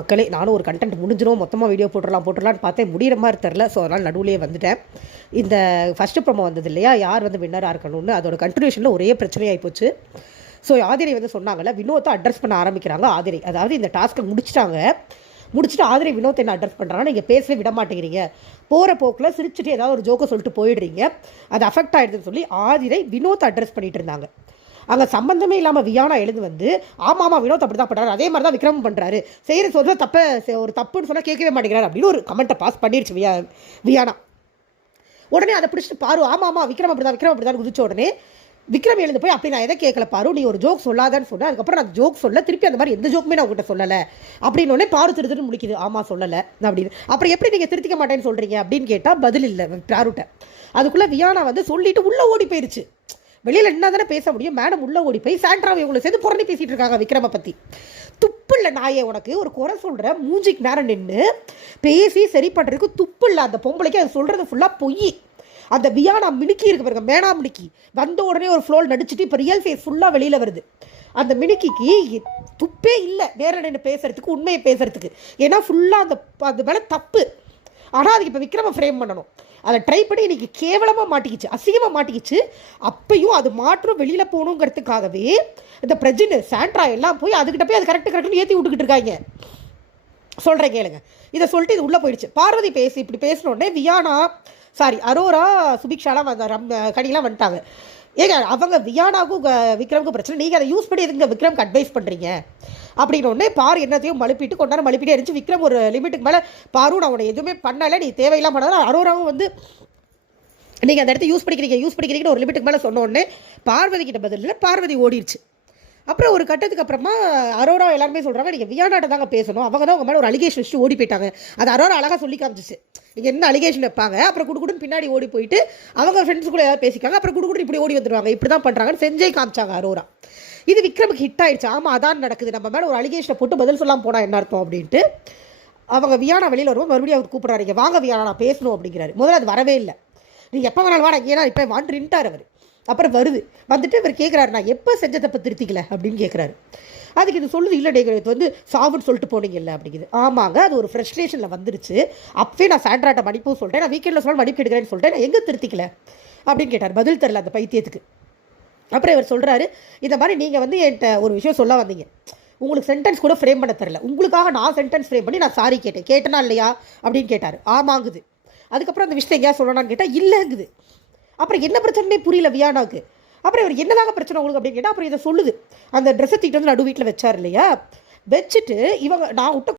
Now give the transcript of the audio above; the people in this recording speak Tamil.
மக்களே, நானும் ஒரு கண்டென்ட் முடிஞ்சிடும் மொத்தமாக வீடியோ போட்டுடலான்னு பார்த்தேன். முடிகிற மாதிரி தெரில. ஸோ அதனால் நடுவுலேயே வந்துட்டேன். இந்த ஃபஸ்ட்டு ப்ரோமோ வந்தது இல்லையா, யார் வந்து வின்னராக இருக்கணும்னு, அதோட கண்டினியூஷனில் ஒரே பிரச்சனையாகி போச்சு. ஸோ ஆதிரை வந்து சொன்னாங்கல்ல, வினோத்தை அட்ரஸ் பண்ண ஆரம்பிக்கிறாங்க. ஆதிரை அதாவது இந்த டாஸ்க்கை முடிச்சுட்டு ஆதிரை வினோத்தை என்ன அட்ரஸ் பண்ணுறாங்கன்னா, நீங்கள் பேசவே விட மாட்டேங்கிறீங்க, போகிற போக்கில் சிரிச்சுட்டு ஏதாவது ஒரு ஜோக்கை சொல்லிட்டு போயிடுறீங்க, அது அஃபெக்ட் ஆகிடுதுன்னு சொல்லி ஆதிரை வினோத்தை அட்ரஸ் பண்ணிட்டு இருந்தாங்க. அங்கே சம்பந்தமே இல்லாமல் வியானா எழுந்து வந்து ஆமாம் வினோத் அப்படி தான் பண்ணுறாரு, அதே மாதிரி தான் விக்ரமும் பண்ணுறாரு, செய்கிற சொல்ல ஒரு தப்புன்னு சொன்னால் கேட்கவே மாட்டேங்கிறாரு அப்படின்னு ஒரு கமெண்ட்டை பாஸ் பண்ணிடுச்சு வியானா. உடனே அதை பிடிச்சிட்டு பாரு ஆமாம் விக்ரம் அப்படி தான் குதிச்ச உடனே விக்ரம் எழுந்து போய் அப்படி நான் எதை கேட்கல பாரு, நீ ஒரு ஜோக் சொல்லாதான்னு சொன்னேன், அதுக்கப்புறம் நான் ஜோக் சொல்ல திருப்பி அந்த மாதிரி எந்த ஜோக்குமே நான் உங்கள்கிட்ட சொல்லலை அப்படின்னு உடனே பாரு திருத்துன்னு முடிக்குது. ஆமாம் சொல்லலை அப்படின்னு. அப்புறம் எப்படி நீங்கள் திருத்திக்க மாட்டேன்னு சொல்கிறீங்க அப்படின்னு கேட்டால் பதில் இல்லை பாருட்ட. அதுக்குள்ளே வியானா வந்து சொல்லிட்டு உள்ளே ஓடி போயிடுச்சு. வெளியில் என்ன தானே பேச முடியும். மேடம் உள்ளே ஓடி போய் சாண்ட்ராவை இவங்களை சேர்ந்து புறணி பேசிகிட்டு இருக்காங்க விக்ரமை பற்றி. துப்பு இல்லை நாயே, உனக்கு ஒரு குறை சொல்கிற மூஞ்சிக்கு நேரம் நின்று பேசி சரி பண்ணுறதுக்கு துப்பு இல்லை. அந்த பொம்பளைக்கு அது சொல்கிறது ஃபுல்லாக பொய். அந்த வியானா மினுக்கி இருக்கு பாருங்க, மேனா மினுக்கி வந்த உடனே ஒரு ஃப்ளோல் நடிச்சுட்டு இப்போ ரியல் ஃபேஸ் ஃபுல்லாக வெளியில் வருது. அந்த மினுக்கிக்கு துப்பே இல்லை வேற நின்று பேசுறதுக்கு, உண்மையை பேசுறதுக்கு. ஏன்னா ஃபுல்லாக அந்த மேலே தப்பு. ஆனால் அதுக்கு இப்போ விக்ரமை ஃப்ரேம் பண்ணணும். அதை ட்ரை பண்ணி இன்றைக்கி கேவலமாக மாட்டிக்கிச்சு, அசிங்கமாக மாட்டிக்கிச்சு. அப்பையும் அது மாற்றம் வெளியில் போகணுங்கிறதுக்காகவே இந்த பிரஜின் சாண்ட்ரா எல்லாம் போய் அதுக்கிட்ட போய் அது கரெக்டுன்னு ஏற்றி விட்டுக்கிட்டு இருக்காங்க. சொல்கிறேன் கேளுங்க. இதை சொல்லிட்டு இது உள்ளே போயிடுச்சு. பார்வதி இப்படி பேசினோடனே வியானா அரோரா சுபிக்ஷாலாம் கனிலாம் வந்துட்டாங்க. ஏங்க அவங்க வியானாவுக்கும் விக்ரமுக்கும் பிரச்சனை, நீங்கள் அதை யூஸ் பண்ணி எதுங்க விக்ரமுக்கு அட்வைஸ் பண்ணுறீங்க அப்படின்னு ஒன்றே பாரு என்னத்தையும் மழுப்பிட்டு கொண்டாட மழுப்பிட்டே இருந்துச்சு. விக்ரம் ஒரு லிமிட்டுக்கு மேலே பாரு நான் உன்னை எதுவுமே பண்ணலை, நீ தேவையெல்லாம் பண்ணாலும் அரோராவும் வந்து நீங்கள் அந்த இடத்த யூஸ் பண்ணிக்கிறீங்கன்னு ஒரு லிமிட்டுக்கு மேலே சொன்ன உடனே பார்வதி கிட்ட பதில் இல்லை, பார்வதி ஓடிடுச்சு. அப்புறம் ஒரு கட்டத்துக்கு அப்புறமா அரோரா எல்லாருமே சொல்கிறாங்க, நீங்கள் வியானாட்ட தாங்க பேசணும், அவங்க தான் உங்கள் மேலே ஒரு அலிகேஷன் வச்சுட்டு ஓடி போயிட்டாங்க. அது அரோரா அழகாக சொல்லி காமிச்சிச்சு. நீங்கள் என்ன அலிகேஷன் வைப்பாங்க, அப்புறம் குடுக்குடுன்னு பின்னாடி ஓடி போயிட்டு அவங்க ஃப்ரெண்ட்ஸ் கூட ஏதாவது பேசிக்காங்க, அப்புறம் குடுக்குடு இப்படி ஓடி வந்துடுவாங்க, இப்படி தான் பண்ணுறாங்கன்னு செஞ்சே காமிச்சாங்க அரோரா. இது விக்ரமுக்கு ஹிட் ஆயிடுச்சு. ஆமாம் அதான் நடக்குது, நம்ம மேலே ஒரு அலிகேஷனை போட்டு பதில் சொல்லாமல் போனால் என்ன அர்த்தம் அப்படின்ட்டு அவங்க வியானா வெளியில் வருவோம். மறுபடியும் அவர் கூப்பிட்றாரு, வாங்க வியானா நான் பேசணும் அப்படிங்கிறாரு. முதல்ல அது வரவே இல்லை. நீங்கள் எப்போ வேணாலும் வாடா ஏன்னா இப்போ வாண்டின்ட்டார் அவர். அப்புறம் வந்துட்டு இவர் கேட்குறாரு, நான் எப்போ செஞ்ச தப்பை திருத்திக்கல அப்படின்னு கேட்குறாரு. அதுக்கு இது சொல்லுது, இல்லை டேங்க இது வந்து சாவுன்னு சொல்லிட்டு போனீங்கல்ல அப்படிங்குது. ஆமாங்க அது ஒரு ஃப்ரஸ்ட்ரேஷனில் வந்துருச்சு. அப்பவே நான் சாண்ட்ராட்ட மன்னிப்பும் சொல்லிட்டேன், நான் வீக்கெண்டில் சொல்ல மன்னிப்பு எடுக்கிறேன்னு சொல்லிட்டேன், நான் எங்கே திருத்திக்கல அப்படின்னு கேட்டார். பதில் தரல அந்த பைத்தியத்துக்கு. அப்புறம் இவர் சொல்கிறாரு, இந்த மாதிரி நீங்கள் வந்து என்கிட்ட ஒரு விஷயம் சொல்ல வந்தீங்க, உங்களுக்கு சென்டென்ஸ் கூட ஃப்ரேம் பண்ண தரல, உங்களுக்காக நான் சென்டென்ஸ் ஃப்ரேம் பண்ணி நான் சாரி கேட்டேனா இல்லையா அப்படின்னு கேட்டார். ஆமாங்குது. அதுக்கப்புறம் அந்த விஷயத்தை எங்கேயா சொல்லணும்னு கேட்டால் இல்லைங்குது. அப்புறம் என்ன பிரச்சனையே புரியல வியானாவுக்கு. அப்புறம் இவர் என்னதாங்க பிரச்சனை உங்களுக்கு அப்படின்னு கேட்டால் அப்புறம் இதை சொல்லுது. அந்த ட்ரெஸ்ஸை தூக்கிட்டு வந்து நடு வீட்டில் வச்சார் இல்லையா, வச்சுட்டு இவங்க நான் விட்ட